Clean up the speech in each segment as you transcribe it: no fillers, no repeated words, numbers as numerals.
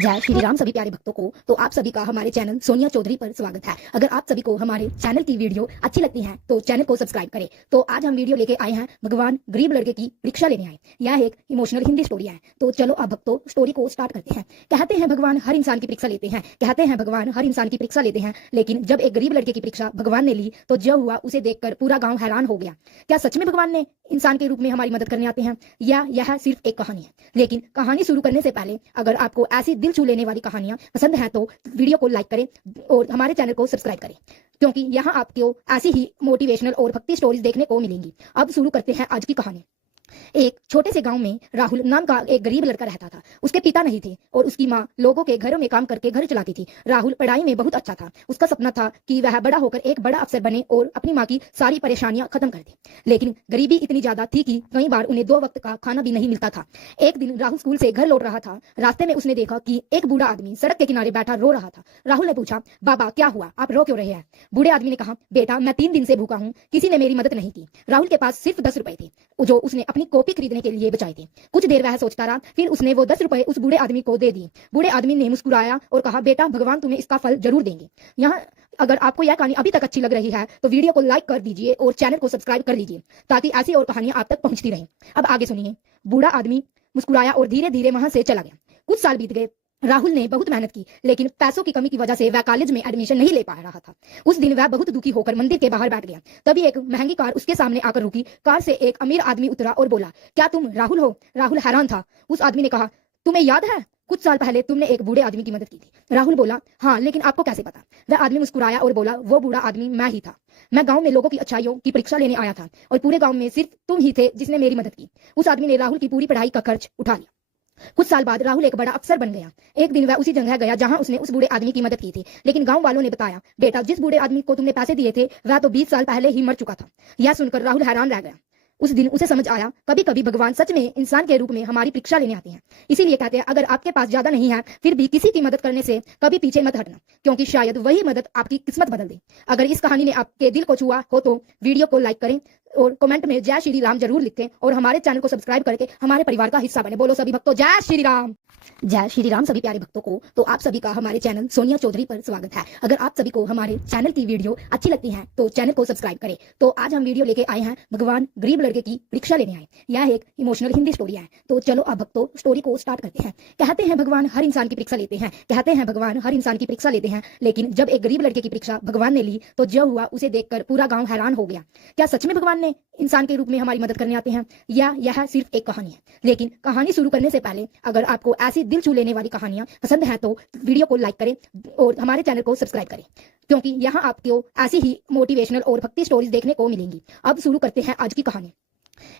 जय श्री राम सभी प्यारे भक्तों को। तो आप सभी का हमारे चैनल सोनिया चौधरी पर स्वागत है। अगर आप सभी को हमारे चैनल की वीडियो अच्छी लगती है तो चैनल को सब्सक्राइब करें। तो आज हम वीडियो लेके आए हैं, भगवान गरीब लड़के की परीक्षा लेने आए। यह एक इमोशनल हिंदी स्टोरी है। तो चलो अब भक्तों स्टोरी को स्टार्ट करते हैं। कहते हैं भगवान हर इंसान की परीक्षा लेते हैं, कहते हैं भगवान हर इंसान की परीक्षा लेते हैं, लेकिन जब एक गरीब लड़के की परीक्षा भगवान ने ली तो जो हुआ उसे देखकर पूरा गाँव हैरान हो गया। क्या सच में भगवान ने इंसान के रूप में हमारी मदद करने आते हैं, या यह सिर्फ एक कहानी है? लेकिन कहानी शुरू करने से पहले अगर आपको ऐसी दिल छू लेने वाली कहानियां पसंद है तो वीडियो को लाइक करें और हमारे चैनल को सब्सक्राइब करें, क्योंकि यहाँ आपको ऐसी ही मोटिवेशनल और भक्ति स्टोरीज देखने को मिलेंगी। अब शुरू करते हैं आज की कहानी। एक छोटे से गांव में राहुल नाम का एक गरीब लड़का रहता था। उसके पिता नहीं थे और उसकी माँ लोगों के घरों में काम करके घर चलाती थी। राहुल पढ़ाई में बहुत अच्छा था। उसका सपना था कि वह बड़ा होकर एक बड़ा अफसर बने और अपनी माँ की सारी परेशानियां खत्म कर दे। लेकिन गरीबी इतनी ज्यादा थी कि कई बार उन्हें 2 वक्त का खाना भी नहीं मिलता था। एक दिन राहुल स्कूल से घर लौट रहा था। रास्ते में उसने देखा कि एक बूढ़ा आदमी सड़क के किनारे बैठा रो रहा था। राहुल ने पूछा, बाबा क्या हुआ, आप रो क्यों रहे हैं? बूढ़े आदमी ने कहा, बेटा मैं 3 दिन से भूखा हूँ, किसी ने मेरी मदद नहीं की। राहुल के पास सिर्फ 10 रुपए थे जो उसने अपनी कॉपी खरीदने के लिए बचाए थे। कुछ देर वह सोचता रहा, फिर उसने वो 10 रुपए उस बूढ़े आदमी को दे दिए। बूढ़े आदमी ने मुस्कुराया और कहा, बेटा भगवान तुम्हें इसका फल जरूर देंगे। यहाँ अगर आपको यह कहानी अभी तक अच्छी लग रही है तो वीडियो को लाइक कर दीजिए और चैनल को सब्सक्राइब कर लीजिए ताकि ऐसी और कहानियां आप तक पहुंचती रहें। अब आगे सुनिए। बूढ़ा आदमी मुस्कुराया और धीरे धीरे वहां से चला गया। कुछ साल बीत गए। राहुल ने बहुत मेहनत की, लेकिन पैसों की कमी की वजह से वह कॉलेज में एडमिशन नहीं ले पा रहा था। उस दिन वह बहुत दुखी होकर मंदिर के बाहर बैठ गया। तभी एक महंगी कार उसके सामने आकर रुकी। कार से एक अमीर आदमी उतरा और बोला, क्या तुम राहुल हो? राहुल हैरान था। उस आदमी ने कहा, तुम्हें याद है कुछ साल पहले तुमने एक बूढ़े आदमी की मदद की थी? राहुल बोला, हाँ, लेकिन आपको कैसे पता? वह आदमी मुस्कुराया और बोला, वो बूढ़ा आदमी मैं ही था। मैं गांव में लोगों की अच्छाइयों की परीक्षा लेने आया था और पूरे गांव में सिर्फ तुम ही थे जिसने मेरी मदद की। उस आदमी ने राहुल की पूरी पढ़ाई का खर्च उठा लिया। कुछ साल बाद राहुल एक बड़ा अफसर बन गया। एक दिन वह उसी जगह गया जहां उसने उस बूढ़े आदमी की मदद की थी, लेकिन गांव वालों ने बताया, बेटा जिस बूढ़े आदमी को तुमने पैसे दिए थे वह तो 20 साल पहले ही मर चुका था। यह सुनकर राहुल हैरान रह गया। उस दिन उसे समझ आया, कभी कभी भगवान सच में इंसान के रूप में हमारी परीक्षा लेने आते हैं। इसीलिए कहते हैं, अगर आपके पास ज्यादा नहीं है फिर भी किसी की मदद करने से कभी पीछे मत हटना, क्योंकि शायद वही मदद आपकी किस्मत बदल दे। अगर इस कहानी ने आपके दिल को छुआ हो तो वीडियो को लाइक करें और कमेंट में जय श्री राम जरूर लिखें और हमारे चैनल को सब्सक्राइब करके हमारे परिवार का हिस्सा बने। बोलो सभी भक्तों जय श्री राम। जय श्री राम सभी प्यारे भक्तों को। तो आप सभी का हमारे चैनल सोनिया चौधरी पर स्वागत है। अगर आप सभी को हमारे चैनल की वीडियो अच्छी लगती है तो चैनल को सब्सक्राइब करें। तो आज हम वीडियो लेके आए हैं, भगवान गरीब लड़के की परीक्षा लेने आए। यह एक इमोशनल हिंदी स्टोरी है। तो चलो अब भक्तों स्टोरी को स्टार्ट करते हैं। कहते हैं भगवान हर इंसान की परीक्षा लेते हैं, कहते हैं भगवान हर इंसान की परीक्षा लेते हैं, लेकिन जब एक गरीब लड़के की परीक्षा भगवान ने ली तो जो हुआ उसे देखकर पूरा गाँव हैरान हो गया। क्या सच में भगवान ने इंसान के रूप में हमारी मदद करने आते हैं, या यह सिर्फ एक कहानी है? लेकिन कहानी शुरू करने से पहले अगर आपको ऐसी दिल छू लेने वाली कहानियां पसंद है तो वीडियो को लाइक करें और हमारे चैनल को सब्सक्राइब करें, क्योंकि यहाँ आपको ऐसी ही मोटिवेशनल और भक्ति स्टोरीज देखने को मिलेंगी। अब शुरू करते हैं आज की कहानी।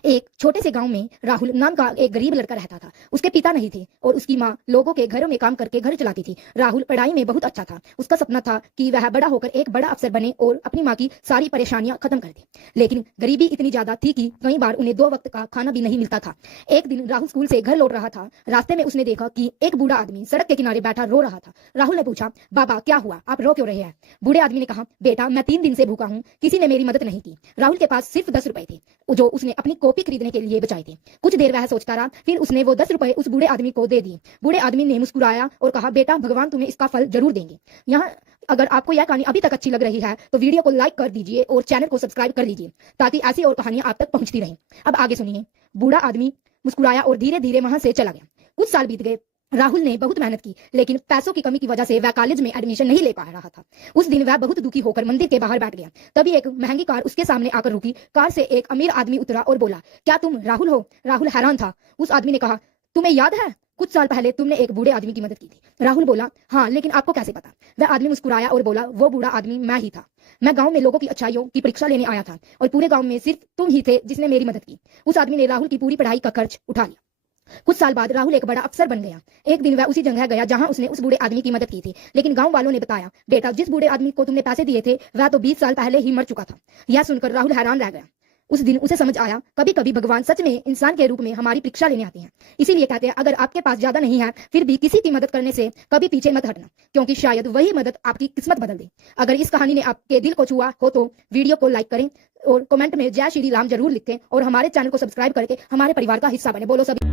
एक छोटे से गांव में राहुल नाम का एक गरीब लड़का रहता था। उसके पिता नहीं थे और उसकी माँ लोगों के घरों में काम करके घर चलाती थी। राहुल पढ़ाई में बहुत अच्छा था। उसका सपना था कि वह बड़ा होकर एक बड़ा अफसर बने और अपनी माँ की सारी परेशानियां खत्म कर दे। लेकिन गरीबी इतनी ज्यादा थी कि कई बार उन्हें 2 वक्त का खाना भी नहीं मिलता था। एक दिन राहुल स्कूल से घर लौट रहा था। रास्ते में उसने देखा कि एक बूढ़ा आदमी सड़क के किनारे बैठा रो रहा था। राहुल ने पूछा, बाबा क्या हुआ, आप रो क्यों रहे हैं? बूढ़े आदमी ने कहा, बेटा मैं 3 दिन से भूखा हूँ, किसी ने मेरी मदद नहीं की। राहुल के पास सिर्फ 10 रुपए थे जो उसने अपनी कॉपी खरीदने के लिए बचाए थे। कुछ देर वह सोचता रहा, फिर उसने वो 10 रुपए उस बूढ़े आदमी को दे दिए। बूढ़े आदमी ने मुस्कुराया और कहा, बेटा भगवान तुम्हें इसका फल जरूर देंगे। यहाँ अगर आपको यह कहानी अभी तक अच्छी लग रही है तो वीडियो को लाइक कर दीजिए और चैनल को सब्सक्राइब कर लीजिए ताकि ऐसी और कहानियां आप तक पहुंचती रहें। अब आगे सुनिए। बूढ़ा आदमी मुस्कुराया और धीरे धीरे वहां से चला गया। कुछ साल बीत गए। राहुल ने बहुत मेहनत की, लेकिन पैसों की कमी की वजह से वह कॉलेज में एडमिशन नहीं ले पा रहा था। उस दिन वह बहुत दुखी होकर मंदिर के बाहर बैठ गया। तभी एक महंगी कार उसके सामने आकर रुकी। कार से एक अमीर आदमी उतरा और बोला, क्या तुम राहुल हो? राहुल हैरान था। उस आदमी ने कहा, तुम्हें याद है कुछ साल पहले तुमने एक बूढ़े आदमी की मदद की थी? राहुल बोला, हाँ, लेकिन आपको कैसे पता? वह आदमी मुस्कुराया और बोला, वो बूढ़ा आदमी मैं ही था। मैं गांव में लोगों की अच्छाइयों की परीक्षा लेने आया था और पूरे गांव में सिर्फ तुम ही थे जिसने मेरी मदद की। उस आदमी ने राहुल की पूरी पढ़ाई का खर्च उठा लिया। कुछ साल बाद राहुल एक बड़ा अफसर बन गया। एक दिन वह उसी जगह गया जहां उसने उस बूढ़े आदमी की मदद की थी, लेकिन गांव वालों ने बताया, बेटा जिस बूढ़े आदमी को तुमने पैसे दिए थे वह तो 20 साल पहले ही मर चुका था। यह सुनकर राहुल हैरान रह गया। उस दिन उसे समझ आया, कभी कभी भगवान सच में इंसान के रूप में हमारी परीक्षा लेने आते हैं। इसीलिए कहते हैं, अगर आपके पास ज्यादा नहीं है फिर भी किसी की मदद करने से कभी पीछे मत हटना, क्योंकि शायद वही मदद आपकी किस्मत बदल दे। अगर इस कहानी ने आपके दिल को छुआ हो तो वीडियो को लाइक करें और कमेंट में जय श्री राम जरूर लिखें और हमारे चैनल को सब्सक्राइब करके हमारे परिवार का हिस्सा बने। बोलो सभी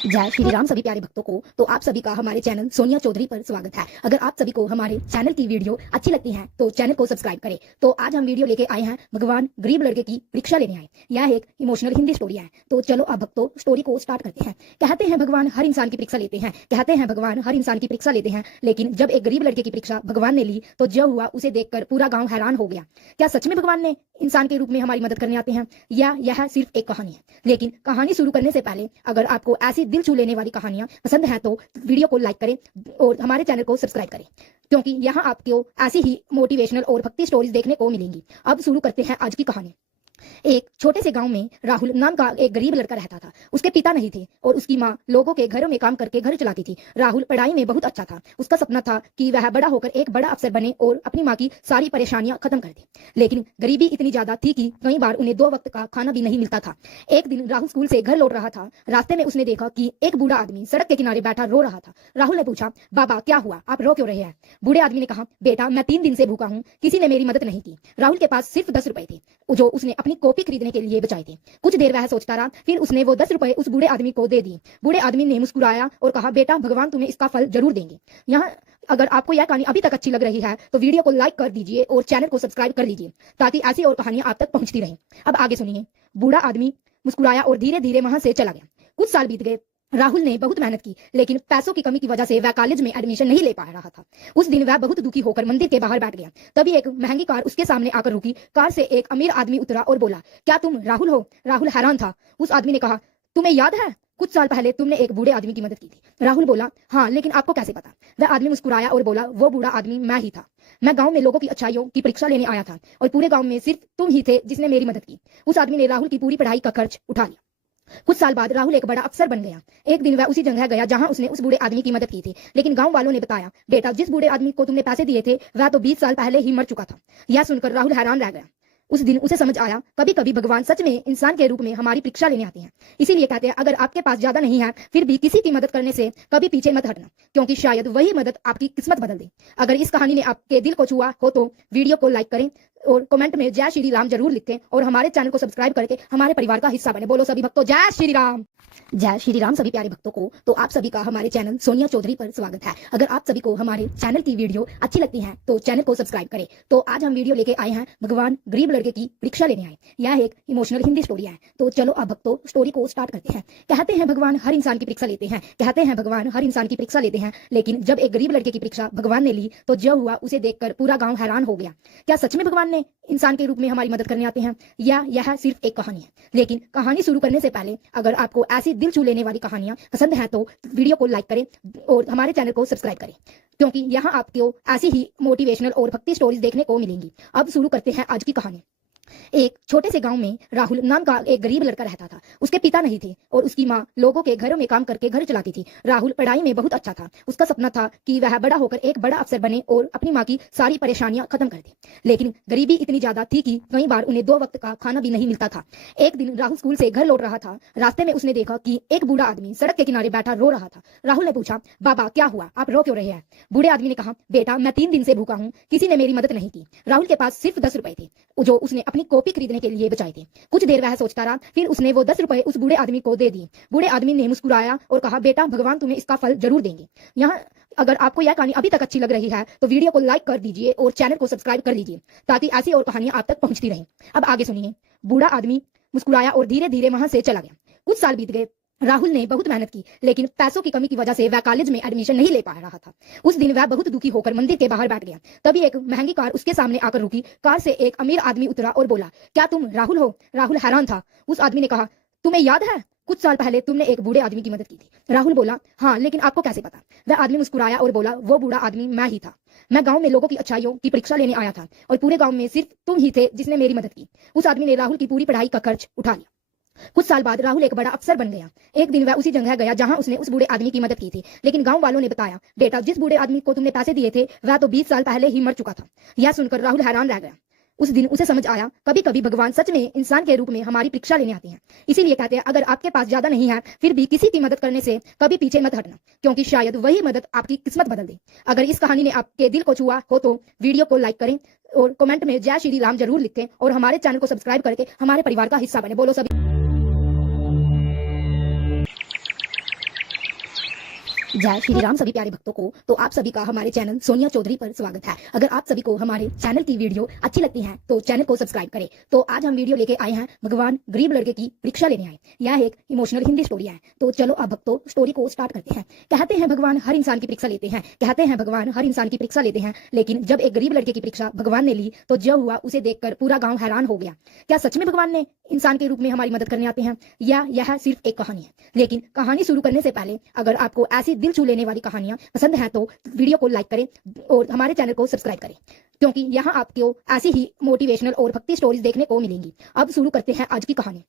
जय श्री राम सभी प्यारे भक्तों को। तो आप सभी का हमारे चैनल सोनिया चौधरी पर स्वागत है। अगर आप सभी को हमारे चैनल की वीडियो अच्छी लगती है तो चैनल को सब्सक्राइब करें। तो आज हम वीडियो लेके आए हैं भगवान गरीब लड़के की परीक्षा लेने आए। यह एक इमोशनल हिंदी स्टोरी है। तो चलो अब भक्तों स्टोरी को स्टार्ट करते हैं। कहते हैं भगवान हर इंसान की परीक्षा लेते हैं। कहते हैं भगवान हर इंसान की परीक्षा लेते हैं, लेकिन जब एक गरीब लड़के की परीक्षा भगवान ने ली तो जो हुआ उसे देखकर पूरा गाँव हैरान हो गया। क्या सच में भगवान ने इंसान के रूप में हमारी मदद करने आते हैं, या यह सिर्फ एक कहानी है? लेकिन कहानी शुरू करने से पहले अगर आपको ऐसी दिल छू लेने वाली कहानियां पसंद है तो वीडियो को लाइक करें और हमारे चैनल को सब्सक्राइब करें, क्योंकि यहाँ आपको ऐसी ही मोटिवेशनल और भक्ति स्टोरीज देखने को मिलेंगी। अब शुरू करते हैं आज की कहानी। एक छोटे से गांव में राहुल नाम का एक गरीब लड़का रहता था। उसके पिता नहीं थे और उसकी माँ लोगों के घरों में काम करके घर चलाती थी। राहुल पढ़ाई में बहुत अच्छा था। उसका सपना था कि वह बड़ा होकर एक बड़ा अफसर बने और अपनी माँ की सारी परेशानियां खत्म कर दे। लेकिन गरीबी इतनी ज्यादा थी कि कई बार उन्हें 2 वक्त का खाना भी नहीं मिलता था। एक दिन राहुल स्कूल से घर लौट रहा था। रास्ते में उसने देखा कि एक बूढ़ा आदमी सड़क के किनारे बैठा रो रहा था। राहुल ने पूछा, बाबा क्या हुआ, आप रो क्यों रहे हैं? बूढ़े आदमी ने कहा, बेटा मैं 3 दिन से भूखा हूँ, किसी ने मेरी मदद नहीं की। राहुल के पास सिर्फ 10 रुपए थे जो उसने अपनी कॉपी खरीदने के लिए बचाए थे। कुछ देर वह सोचता रहा, फिर उसने वो 10 रुपए उस बूढ़े आदमी को दे दिए। बूढ़े आदमी ने मुस्कुराया और कहा, बेटा भगवान तुम्हें इसका फल जरूर देंगे। यहाँ अगर आपको यह कहानी अभी तक अच्छी लग रही है तो वीडियो को लाइक कर दीजिए और चैनल को सब्सक्राइब कर लीजिए ताकि ऐसी और कहानियां आप तक पहुंचती रहें। अब आगे सुनिए। बूढ़ा आदमी मुस्कुराया और धीरे धीरे वहां से चला गया। कुछ साल बीत गए। राहुल ने बहुत मेहनत की, लेकिन पैसों की कमी की वजह से वह कॉलेज में एडमिशन नहीं ले पा रहा था। उस दिन वह बहुत दुखी होकर मंदिर के बाहर बैठ गया। तभी एक महंगी कार उसके सामने आकर रुकी। कार से एक अमीर आदमी उतरा और बोला, क्या तुम राहुल हो? राहुल हैरान था। उस आदमी ने कहा, तुम्हें याद है कुछ साल पहले तुमने एक बूढ़े आदमी की मदद की थी? राहुल बोला, हाँ, लेकिन आपको कैसे पता? वह आदमी मुस्कुराया और बोला, वो बूढ़ा आदमी मैं ही था। मैं गांव में लोगों की अच्छाइयों की परीक्षा लेने आया था और पूरे गांव में सिर्फ तुम ही थे जिसने मेरी मदद की। उस आदमी ने राहुल की पूरी पढ़ाई का खर्च उठा लिया। कुछ साल बाद राहुल एक बड़ा अफसर बन गया। एक दिन वह उसी जगह गया जहां उसने उस बूढ़े आदमी की मदद की थी, लेकिन गांव वालों ने बताया, बेटा जिस बूढ़े आदमी को तुमने पैसे दिए थे वह तो 20 साल पहले ही मर चुका था। यह सुनकर राहुल हैरान रह गया। उस दिन उसे समझ आया, कभी कभी भगवान सच में इंसान के रूप में हमारी परीक्षा लेने आते हैं। इसीलिए कहते हैं, अगर आपके पास ज्यादा नहीं है फिर भी किसी की मदद करने से कभी पीछे मत हटना, क्योंकि शायद वही मदद आपकी किस्मत बदल दे। अगर इस कहानी ने आपके दिल को छुआ हो तो वीडियो को लाइक करें और कमेंट में जय श्री राम जरूर लिखें और हमारे चैनल को सब्सक्राइब करके हमारे परिवार का हिस्सा बने। बोलो सभी भक्तों जय श्री राम। जय श्री राम सभी प्यारे भक्तों को। तो आप सभी का हमारे चैनल सोनिया चौधरी पर स्वागत है। अगर आप सभी को हमारे चैनल की वीडियो अच्छी लगती है तो चैनल को सब्सक्राइब करें। तो आज हम वीडियो लेके आए हैं भगवान गरीब लड़के की परीक्षा लेने आए। यह एक इमोशनल हिंदी स्टोरी है। तो चलो अब भक्तों स्टोरी को स्टार्ट करते हैं। कहते हैं भगवान हर इंसान की परीक्षा लेते हैं। कहते हैं भगवान हर इंसान की परीक्षा लेते हैं, लेकिन जब एक गरीब लड़के की परीक्षा भगवान ने ली तो जो हुआ उसे देखकर पूरा गाँव हैरान हो गया। क्या सच में भगवान ने इंसान के रूप में हमारी मदद करने आते हैं, या यह सिर्फ एक कहानी है? लेकिन कहानी शुरू करने से पहले अगर आपको ऐसी दिल छू लेने वाली कहानियां पसंद है तो वीडियो को लाइक करें और हमारे चैनल को सब्सक्राइब करें, क्योंकि यहाँ आपको ऐसी ही मोटिवेशनल और भक्ति स्टोरीज देखने को मिलेंगी। अब शुरू करते हैं आज की कहानी। एक छोटे से गांव में राहुल नाम का एक गरीब लड़का रहता था। उसके पिता नहीं थे और उसकी माँ लोगों के घरों में काम करके घर चलाती थी। राहुल पढ़ाई में बहुत अच्छा था। उसका सपना था कि वह बड़ा होकर एक बड़ा अफसर बने और अपनी माँ की सारी परेशानियां खत्म कर दे। लेकिन गरीबी इतनी ज्यादा थी कि कई बार उन्हें 2 वक्त का खाना भी नहीं मिलता था। एक दिन राहुल स्कूल से घर लौट रहा था। रास्ते में उसने देखा कि एक बूढ़ा आदमी सड़क के किनारे बैठा रो रहा था। राहुल ने पूछा, बाबा क्या हुआ, आप रो क्यों रहे हैं? बूढ़े आदमी ने कहा, बेटा मैं 3 दिन से भूखा हूँ, किसी ने मेरी मदद नहीं की। राहुल के पास सिर्फ 10 रुपए थे जो उसने अपनी कॉपी खरीदने के लिए बचाए थे। कुछ देर वह सोचता रहा, फिर उसने वो 10 रुपए उस बूढ़े आदमी को दे दिए। बूढ़े आदमी ने मुस्कुराया और कहा, बेटा भगवान तुम्हें इसका फल जरूर देंगे। यहाँ अगर आपको यह कहानी अभी तक अच्छी लग रही है तो वीडियो को लाइक कर दीजिए और चैनल को सब्सक्राइब कर लीजिए ताकि ऐसी और कहानियां आप तक पहुंचती रहें। अब आगे सुनिए। बूढ़ा आदमी मुस्कुराया और धीरे धीरे वहां से चला गया। कुछ साल बीत गए। राहुल ने बहुत मेहनत की, लेकिन पैसों की कमी की वजह से वह कॉलेज में एडमिशन नहीं ले पा रहा था। उस दिन वह बहुत दुखी होकर मंदिर के बाहर बैठ गया। तभी एक महंगी कार उसके सामने आकर रुकी। कार से एक अमीर आदमी उतरा और बोला, क्या तुम राहुल हो? राहुल हैरान था। उस आदमी ने कहा, तुम्हें याद है कुछ साल पहले तुमने एक बूढ़े आदमी की मदद की थी? राहुल बोला, हाँ, लेकिन आपको कैसे पता? वह आदमी मुस्कुराया और बोला, वो बूढ़ा आदमी मैं ही था। मैं गांव में लोगों की अच्छाइयों की परीक्षा लेने आया था और पूरे गांव में सिर्फ तुम ही थे जिसने मेरी मदद की। उस आदमी ने राहुल की पूरी पढ़ाई का खर्च उठा लिया। कुछ साल बाद राहुल एक बड़ा अफसर बन गया। एक दिन वह उसी जगह गया जहां उसने उस बूढ़े आदमी की मदद की थी, लेकिन गांव वालों ने बताया, बेटा जिस बूढ़े आदमी को तुमने पैसे दिए थे वह तो 20 साल पहले ही मर चुका था। यह सुनकर राहुल हैरान रह गया। उस दिन उसे समझ आया, कभी कभी भगवान सच में इंसान के रूप में हमारी परीक्षा लेने आते हैं। इसीलिए कहते हैं, अगर आपके पास ज्यादा नहीं है फिर भी किसी की मदद करने से कभी पीछे मत हटना, क्योंकि शायद वही मदद आपकी किस्मत बदल दे। अगर इस कहानी ने आपके दिल को छुआ हो तो वीडियो को लाइक करें और कमेंट में जय श्री राम जरूर लिखें और हमारे चैनल को सब्सक्राइब करके हमारे परिवार का हिस्सा बने। बोलो सभी। जय श्री राम सभी प्यारे भक्तों को। तो आप सभी का हमारे चैनल सोनिया चौधरी पर स्वागत है। अगर आप सभी को हमारे चैनल की वीडियो अच्छी लगती है तो चैनल को सब्सक्राइब करें। तो आज हम वीडियो लेके आए हैं भगवान गरीब लड़के की परीक्षा लेने आए। यह एक इमोशनल हिंदी स्टोरी है। तो चलो अब भक्तों स्टोरी को स्टार्ट करते हैं। कहते हैं भगवान हर इंसान की परीक्षा लेते हैं। कहते हैं भगवान हर इंसान की परीक्षा लेते हैं, लेकिन जब एक गरीब लड़के की परीक्षा भगवान ने ली तो जो हुआ उसे देखकर पूरा गाँव हैरान हो गया। क्या सच में भगवान ने इंसान के रूप में हमारी मदद करने आते हैं, या यह सिर्फ एक कहानी है? लेकिन कहानी शुरू करने से पहले अगर आपको ऐसी दिल छू लेने वाली कहानियां पसंद है तो वीडियो को लाइक करें और हमारे चैनल को सब्सक्राइब करें, क्योंकि यहाँ आपको ऐसी ही मोटिवेशनल और भक्ति स्टोरीज देखने को मिलेंगी। अब शुरू करते हैं आज की कहानी।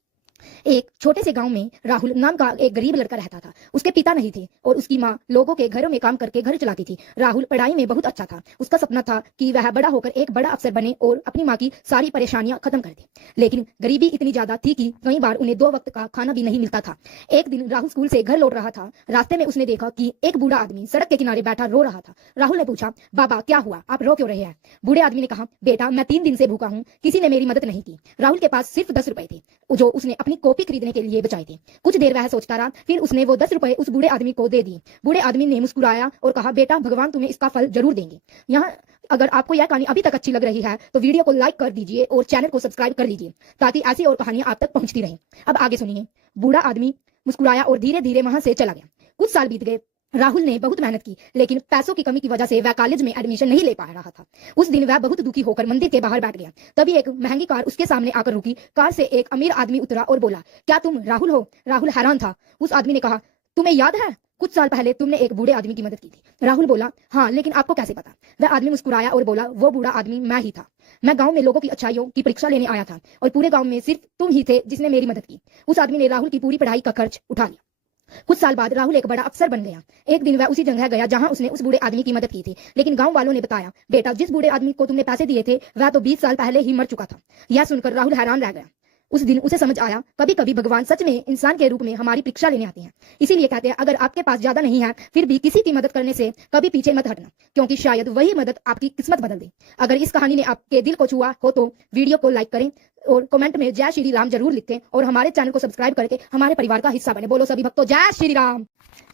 एक छोटे से गांव में राहुल नाम का एक गरीब लड़का रहता था। उसके पिता नहीं थे और उसकी माँ लोगों के घरों में काम करके घर चलाती थी। राहुल पढ़ाई में बहुत अच्छा था। उसका सपना था कि वह बड़ा होकर एक बड़ा अफसर बने और अपनी माँ की सारी परेशानियां खत्म कर दे। लेकिन गरीबी इतनी ज्यादा थी कि कई बार उन्हें 2 वक्त का खाना भी नहीं मिलता था। एक दिन राहुल स्कूल से घर लौट रहा था। रास्ते में उसने देखा कि एक बूढ़ा आदमी सड़क के किनारे बैठा रो रहा था। राहुल ने पूछा, बाबा क्या हुआ, आप रो क्यों रहे हैं? बूढ़े आदमी ने कहा, बेटा मैं 3 दिन से भूखा हूँ, किसी ने मेरी मदद नहीं की। राहुल के पास सिर्फ 10 रुपए थे जो उसने अपनी कॉपी खरीदने के लिए बचाए थे। कुछ देर वह सोचता रहा, फिर उसने वो 10 रुपए उस बूढ़े आदमी को दे दिए। बूढ़े आदमी ने मुस्कुराया और कहा, बेटा भगवान तुम्हें इसका फल जरूर देंगे। यहाँ अगर आपको यह कहानी अभी तक अच्छी लग रही है तो वीडियो को लाइक कर दीजिए और चैनल को सब्सक्राइब कर लीजिए ताकि ऐसी और कहानियां आप तक पहुंचती रहें। अब आगे सुनिए। बूढ़ा आदमी मुस्कुराया और धीरे धीरे वहां से चला गया। कुछ साल बीत गए। राहुल ने बहुत मेहनत की, लेकिन पैसों की कमी की वजह से वह कॉलेज में एडमिशन नहीं ले पा रहा था। उस दिन वह बहुत दुखी होकर मंदिर के बाहर बैठ गया। तभी एक महंगी कार उसके सामने आकर रुकी। कार से एक अमीर आदमी उतरा और बोला, क्या तुम राहुल हो? राहुल हैरान था। उस आदमी ने कहा, तुम्हें याद है कुछ साल पहले तुमने एक बूढ़े आदमी की मदद की थी? राहुल बोला, हाँ, लेकिन आपको कैसे पता? वह आदमी मुस्कुराया और बोला, वो बूढ़ा आदमी मैं ही था। मैं गांव में लोगों की अच्छाइयों की परीक्षा लेने आया था और पूरे गांव में सिर्फ तुम ही थे जिसने मेरी मदद की। उस आदमी ने राहुल की पूरी पढ़ाई का खर्च उठा लिया। कुछ साल बाद राहुल एक बड़ा अफसर बन गया। एक दिन वह उसी जगह गया जहां उसने उस बूढ़े आदमी की मदद की थी, लेकिन गांव वालों ने बताया, बेटा जिस बूढ़े आदमी को तुमने पैसे दिए थे वह तो 20 साल पहले ही मर चुका था। यह सुनकर राहुल हैरान रह गया। उस दिन उसे समझ आया, कभी कभी भगवान सच में इंसान के रूप में हमारी परीक्षा लेने आते हैं। इसीलिए कहते हैं, अगर आपके पास ज्यादा नहीं है फिर भी किसी की मदद करने से कभी पीछे मत हटना, क्योंकि शायद वही मदद आपकी किस्मत बदल दे। अगर इस कहानी ने आपके दिल को छुआ हो तो वीडियो को लाइक करें और कमेंट में जय श्री राम जरूर लिखें और हमारे चैनल को सब्सक्राइब करके हमारे परिवार का हिस्सा बने। बोलो सभी भक्तों जय श्री राम।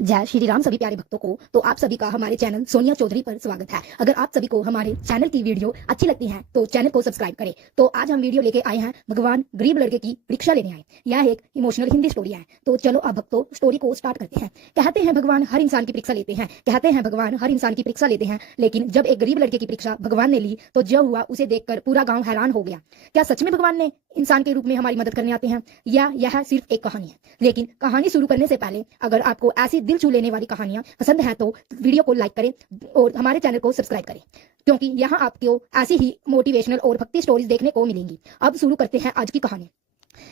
जय श्री राम सभी प्यारे भक्तों को। तो आप सभी का हमारे चैनल सोनिया चौधरी पर स्वागत है। अगर आप सभी को हमारे चैनल की वीडियो अच्छी लगती है तो चैनल को सब्सक्राइब करें। तो आज हम वीडियो लेके आए हैं भगवान गरीब लड़के की परीक्षा लेने आए। यह एक इमोशनल हिंदी स्टोरी है। तो चलो अब भक्तों स्टोरी को स्टार्ट करते हैं। कहते हैं भगवान हर इंसान की परीक्षा लेते हैं। कहते हैं भगवान हर इंसान की परीक्षा लेते हैं, लेकिन जब एक गरीब लड़के की परीक्षा भगवान ने ली तो जो हुआ उसे देखकर पूरा गाँव हैरान हो गया। क्या सच में भगवान ने इंसान के रूप में हमारी मदद करने आते हैं, या यह सिर्फ एक कहानी है? लेकिन कहानी शुरू करने से पहले अगर आपको ऐसी दिल छू लेने वाली कहानियां पसंद है तो वीडियो को लाइक करें और हमारे चैनल को सब्सक्राइब करें, क्योंकि यहाँ आपको ऐसी ही मोटिवेशनल और भक्ति स्टोरीज देखने को मिलेंगी। अब शुरू करते हैं आज की कहानी।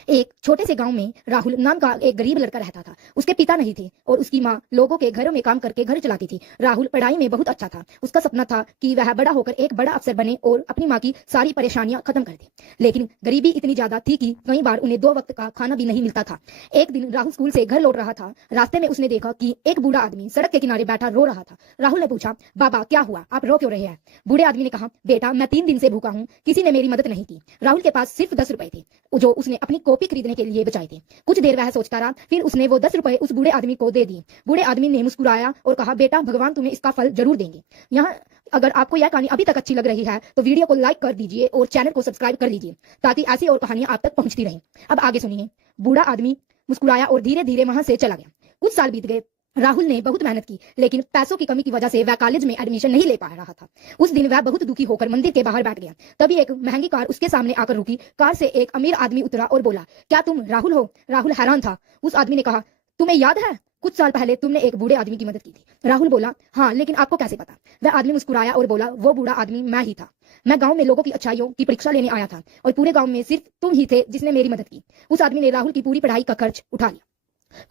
एक छोटे से गांव में राहुल नाम का एक गरीब लड़का रहता था। उसके पिता नहीं थे और उसकी माँ लोगों के घरों में काम करके घर चलाती थी। राहुल पढ़ाई में बहुत अच्छा था। उसका सपना था कि वह बड़ा होकर एक बड़ा अफसर बने और अपनी माँ की सारी परेशानियां खत्म कर दे। लेकिन गरीबी इतनी ज्यादा थी कि कई बार उन्हें 2 वक्त का खाना भी नहीं मिलता था। एक दिन राहुल स्कूल से घर लौट रहा था। रास्ते में उसने देखा कि एक बूढ़ा आदमी सड़क के किनारे बैठा रो रहा था। राहुल ने पूछा, बाबा क्या हुआ, आप रो क्यों रहे हैं? बूढ़े आदमी ने कहा, बेटा मैं 3 दिन से भूखा हूँ, किसी ने मेरी मदद नहीं की। राहुल के पास सिर्फ 10 रुपए थे जो उसने अपनी कॉपी खरीदने के लिए बचाए थे। कुछ देर वह सोचता रहा, फिर उसने वो 10 रुपए उस बूढ़े आदमी को दे दिए। बूढ़े आदमी ने मुस्कुराया और कहा, बेटा भगवान तुम्हें इसका फल जरूर देंगे। यहाँ अगर आपको यह कहानी अभी तक अच्छी लग रही है तो वीडियो को लाइक कर दीजिए और चैनल को सब्सक्राइब कर लीजिए ताकि ऐसी और कहानियां आप तक पहुंचती रहें। अब आगे सुनिए। बूढ़ा आदमी मुस्कुराया और धीरे धीरे वहां से चला गया। कुछ साल बीत गए। राहुल ने बहुत मेहनत की, लेकिन पैसों की कमी की वजह से वह कॉलेज में एडमिशन नहीं ले पा रहा था। उस दिन वह बहुत दुखी होकर मंदिर के बाहर बैठ गया। तभी एक महंगी कार उसके सामने आकर रुकी। कार से एक अमीर आदमी उतरा और बोला, क्या तुम राहुल हो? राहुल हैरान था। उस आदमी ने कहा, तुम्हें याद है कुछ साल पहले तुमने एक बूढ़े आदमी की मदद की थी? राहुल बोला, हाँ, लेकिन आपको कैसे पता? वह आदमी मुस्कुराया और बोला, वो बूढ़ा आदमी मैं ही था। मैं गांव में लोगों की अच्छाइयों की परीक्षा लेने आया था और पूरे गांव में सिर्फ तुम ही थे जिसने मेरी मदद की। उस आदमी ने राहुल की पूरी पढ़ाई का खर्च उठा लिया।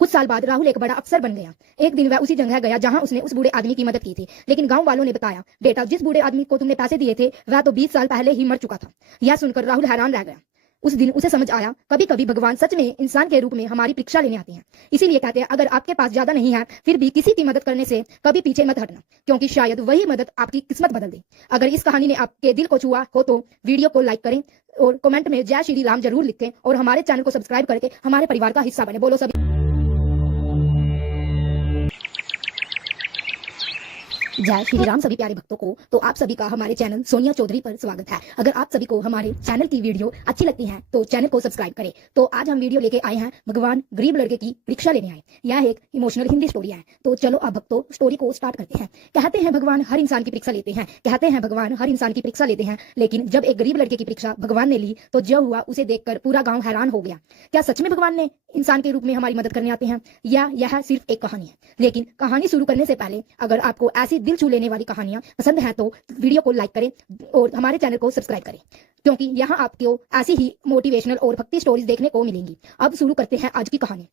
कुछ साल बाद राहुल एक बड़ा अफसर बन गया। एक दिन वह उसी जगह गया जहां उसने उस बूढ़े आदमी की मदद की थी, लेकिन गांव वालों ने बताया, बेटा जिस बूढ़े आदमी को तुमने पैसे दिए थे वह तो 20 साल पहले ही मर चुका था। यह सुनकर राहुल हैरान रह गया। उस दिन उसे समझ आया, कभी कभी भगवान सच में इंसान के रूप में हमारी परीक्षा लेने आते हैं। इसीलिए कहते हैं, अगर आपके पास ज्यादा नहीं है फिर भी किसी की मदद करने से कभी पीछे मत हटना, क्योंकि शायद वही मदद आपकी किस्मत बदल दे। अगर इस कहानी ने आपके दिल को छुआ हो तो वीडियो को लाइक करें और कमेंट में जय श्री राम जरूर लिखें और हमारे चैनल को सब्सक्राइब करके हमारे परिवार का हिस्सा बने। बोलो सभी। जय श्री राम सभी प्यारे भक्तों को। तो आप सभी का हमारे चैनल सोनिया चौधरी पर स्वागत है। अगर आप सभी को हमारे चैनल की वीडियो अच्छी लगती है तो चैनल को सब्सक्राइब करें। तो आज हम वीडियो लेके आए हैं भगवान गरीब लड़के की परीक्षा लेने आए। यह एक इमोशनल हिंदी स्टोरी है। तो चलो अब भक्तों स्टोरी को स्टार्ट करते हैं। कहते हैं भगवान हर इंसान की परीक्षा लेते हैं। कहते हैं भगवान हर इंसान की परीक्षा लेते हैं, लेकिन जब एक गरीब लड़के की परीक्षा भगवान ने ली तो जो हुआ उसे देखकर पूरा गाँव हैरान हो गया। क्या सच में भगवान ने इंसान के रूप में हमारी मदद करने आते हैं, या यह सिर्फ एक कहानी है? लेकिन कहानी शुरू करने से पहले अगर आपको ऐसी दिल छू लेने वाली कहानियां पसंद है तो वीडियो को लाइक करें और हमारे चैनल को सब्सक्राइब करें, क्योंकि यहाँ आपको ऐसी ही मोटिवेशनल और भक्ति स्टोरीज देखने को मिलेंगी। अब शुरू करते हैं आज की कहानी।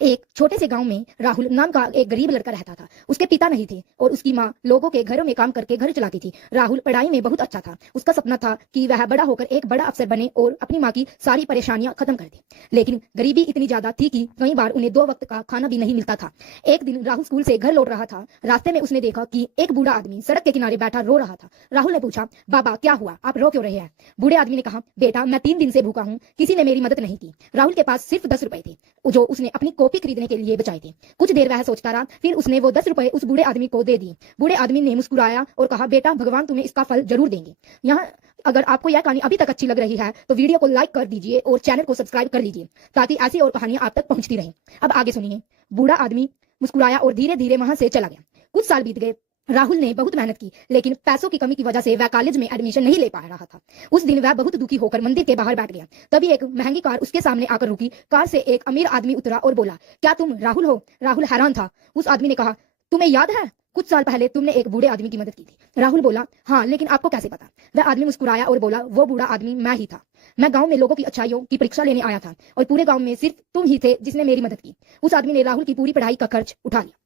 एक छोटे से गांव में राहुल नाम का एक गरीब लड़का रहता था। उसके पिता नहीं थे और उसकी माँ लोगों के घरों में काम करके घर चलाती थी। राहुल पढ़ाई में बहुत अच्छा था। उसका सपना था कि वह बड़ा होकर एक बड़ा अफसर बने और अपनी माँ की सारी परेशानियां खत्म कर दे। लेकिन गरीबी इतनी ज्यादा थी कि कई बार उन्हें 2 वक्त का खाना भी नहीं मिलता था। एक दिन राहुल स्कूल से घर लौट रहा था। रास्ते में उसने देखा कि एक बूढ़ा आदमी सड़क के किनारे बैठा रो रहा था। राहुल ने पूछा, बाबा क्या हुआ, आप रो क्यों रहे हैं? बूढ़े आदमी ने कहा, बेटा मैं 3 दिन से भूखा हूँ, किसी ने मेरी मदद नहीं की। राहुल के पास सिर्फ 10 रुपए थे जो उसने अपनी कॉपी खरीदने के लिए बचाए थे। कुछ देर वह सोचता रहा, फिर उसने वो 10 रुपए उस बूढ़े आदमी को दे दिए। बूढ़े आदमी ने मुस्कुराया और कहा, बेटा भगवान तुम्हें इसका फल जरूर देंगे। यहाँ अगर आपको यह कहानी अभी तक अच्छी लग रही है तो वीडियो को लाइक कर दीजिए और चैनल को सब्सक्राइब कर लीजिए, ताकि ऐसी और कहानियां आप तक पहुंचती रहें। अब आगे सुनिए। बूढ़ा आदमी मुस्कुराया और धीरे धीरे वहां से चला गया। कुछ साल बीत गए। राहुल ने बहुत मेहनत की, लेकिन पैसों की कमी की वजह से वह कॉलेज में एडमिशन नहीं ले पा रहा था। उस दिन वह बहुत दुखी होकर मंदिर के बाहर बैठ गया। तभी एक महंगी कार उसके सामने आकर रुकी। कार से एक अमीर आदमी उतरा और बोला, क्या तुम राहुल हो? राहुल हैरान था। उस आदमी ने कहा, तुम्हें याद है कुछ साल पहले तुमने एक बूढ़े आदमी की मदद की थी? राहुल बोला, हाँ, लेकिन आपको कैसे पता? वह आदमी मुस्कुराया और बोला, वो बूढ़ा आदमी मैं ही था। मैं गांव में लोगों की अच्छाइयों की परीक्षा लेने आया था और पूरे गांव में सिर्फ तुम ही थे जिसने मेरी मदद की। उस आदमी ने राहुल की पूरी पढ़ाई का खर्च उठा लिया।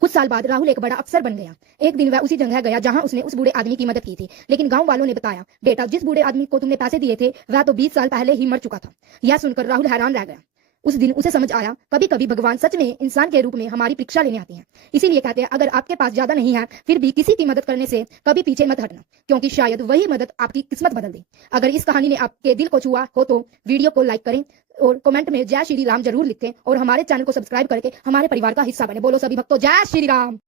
कुछ साल बाद राहुल एक बड़ा अफसर बन गया। एक दिन वह उसी जगह गया जहां उसने उस बूढ़े आदमी की मदद की थी, लेकिन गांव वालों ने बताया, बेटा जिस बूढ़े आदमी को तुमने पैसे दिए थे वह तो 20 साल पहले ही मर चुका था। यह सुनकर राहुल हैरान रह गया। उस दिन उसे समझ आया, कभी कभी भगवान सच में इंसान के रूप में हमारी परीक्षा लेने आते हैं। इसीलिए कहते हैं, अगर आपके पास ज्यादा नहीं है फिर भी किसी की मदद करने से कभी पीछे मत हटना, क्योंकि शायद वही मदद आपकी किस्मत बदल दे। अगर इस कहानी ने आपके दिल को छुआ हो तो वीडियो को लाइक करें और कमेंट में जय श्री राम जरूर लिखें और हमारे चैनल को सब्सक्राइब करके हमारे परिवार का हिस्सा बने। बोलो सभी भक्तों जय श्री राम।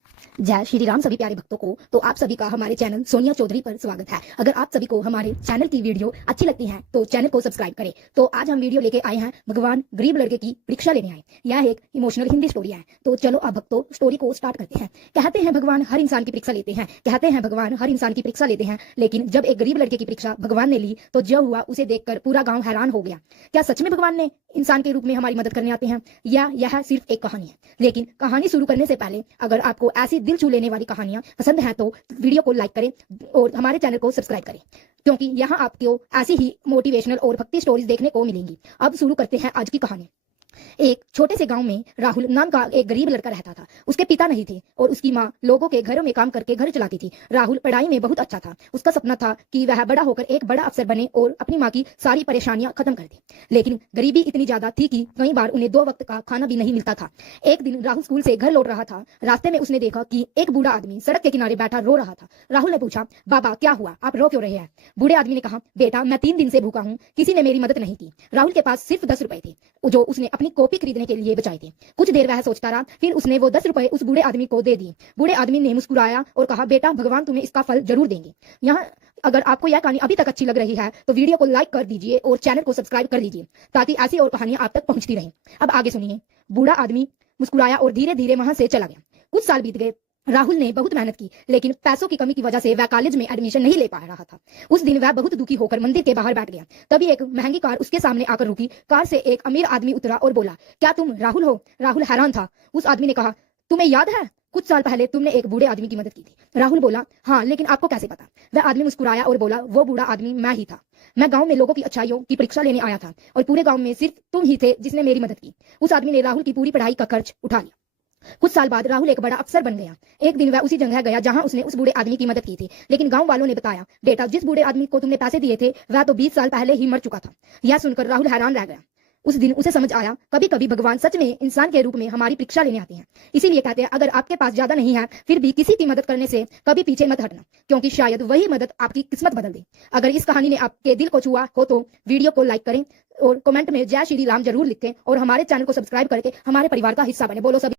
जय श्री राम सभी प्यारे भक्तों को। तो आप सभी का हमारे चैनल सोनिया चौधरी पर स्वागत है। अगर आप सभी को हमारे चैनल की वीडियो अच्छी लगती है तो चैनल को सब्सक्राइब करें। तो आज हम वीडियो लेके आए हैं भगवान गरीब लड़के की परीक्षा लेने आए। यह एक इमोशनल हिंदी स्टोरी है। तो चलो अब भक्तों स्टोरी को स्टार्ट करते हैं। कहते हैं भगवान हर इंसान की परीक्षा लेते हैं। कहते हैं भगवान हर इंसान की परीक्षा लेते हैं, लेकिन जब एक गरीब लड़के की परीक्षा भगवान ने ली तो जो हुआ उसे देखकर पूरा गाँव हैरान हो गया। क्या सच में भगवान ने इंसान के रूप में हमारी मदद करने आते हैं, या यह सिर्फ एक कहानी है? लेकिन कहानी शुरू करने से पहले अगर आपको ऐसी दिल छू लेने वाली कहानियां पसंद है तो वीडियो को लाइक करें और हमारे चैनल को सब्सक्राइब करें, क्योंकि यहाँ आपको ऐसी ही मोटिवेशनल और भक्ति स्टोरीज देखने को मिलेंगी। अब शुरू करते हैं आज की कहानी। एक छोटे से गांव में राहुल नाम का एक गरीब लड़का रहता था। उसके पिता नहीं थे और उसकी माँ लोगों के घरों में काम करके घर चलाती थी। राहुल पढ़ाई में बहुत अच्छा था। उसका सपना था कि वह बड़ा होकर एक बड़ा अफसर बने और अपनी माँ की सारी परेशानियां खत्म कर दे। लेकिन गरीबी इतनी ज्यादा थी कि कई बार उन्हें 2 वक्त का खाना भी नहीं मिलता था। एक दिन राहुल स्कूल से घर लौट रहा था। रास्ते में उसने देखा कि एक बूढ़ा आदमी सड़क के किनारे बैठा रो रहा था। राहुल ने पूछा, बाबा क्या हुआ, आप रो क्यों रहे हैं? बूढ़े आदमी ने कहा, बेटा मैं 3 दिन से भूखा हूँ, किसी ने मेरी मदद नहीं की। राहुल के पास सिर्फ 10 रुपए थे जो उसने अपनी कॉपी खरीदने के लिए बचाए थे। कुछ देर वह सोचता रहा, फिर उसने वो 10 रुपए उस बूढ़े आदमी को दे दिए। बूढ़े आदमी ने मुस्कुराया और कहा, बेटा भगवान तुम्हें इसका फल जरूर देंगे। यहाँ अगर आपको यह कहानी अभी तक अच्छी लग रही है तो वीडियो को लाइक कर दीजिए और चैनल को सब्सक्राइब कर लीजिए, ताकि ऐसी और कहानियां आप तक पहुंचती रहें। अब आगे सुनिए। बूढ़ा आदमी मुस्कुराया और धीरे धीरे वहां से चला गया। कुछ साल बीत गए। राहुल ने बहुत मेहनत की, लेकिन पैसों की कमी की वजह से वह कॉलेज में एडमिशन नहीं ले पा रहा था। उस दिन वह बहुत दुखी होकर मंदिर के बाहर बैठ गया। तभी एक महंगी कार उसके सामने आकर रुकी। कार से एक अमीर आदमी उतरा और बोला, क्या तुम राहुल हो? राहुल हैरान था। उस आदमी ने कहा, तुम्हें याद है कुछ साल पहले तुमने एक बूढ़े आदमी की मदद की थी? राहुल बोला, हाँ, लेकिन आपको कैसे पता? वह आदमी मुस्कुराया और बोला, वो बूढ़ा आदमी मैं ही था। मैं गांव में लोगों की अच्छाइयों की परीक्षा लेने आया था और पूरे गांव में सिर्फ तुम ही थे जिसने मेरी मदद की। उस आदमी ने राहुल की पूरी पढ़ाई का खर्च उठा लिया। कुछ साल बाद राहुल एक बड़ा अफसर बन गया। एक दिन वह उसी जगह गया जहां उसने उस बूढ़े आदमी की मदद की थी, लेकिन गांव वालों ने बताया, बेटा जिस बूढ़े आदमी को तुमने पैसे दिए थे वह तो 20 साल पहले ही मर चुका था। यह सुनकर राहुल हैरान रह गया। उस दिन उसे समझ आया, कभी कभी भगवान सच में इंसान के रूप में हमारी परीक्षा लेने आते हैं। इसीलिए कहते हैं, अगर आपके पास ज्यादा नहीं है फिर भी किसी की मदद करने से कभी पीछे मत हटना, क्योंकि शायद वही मदद आपकी किस्मत बदल दे। अगर इस कहानी ने आपके दिल को छुआ हो तो वीडियो को लाइक करें और कमेंट में जय श्री राम जरूर लिखें और हमारे चैनल को सब्सक्राइब करके हमारे परिवार का हिस्सा बने। बोलो सभी।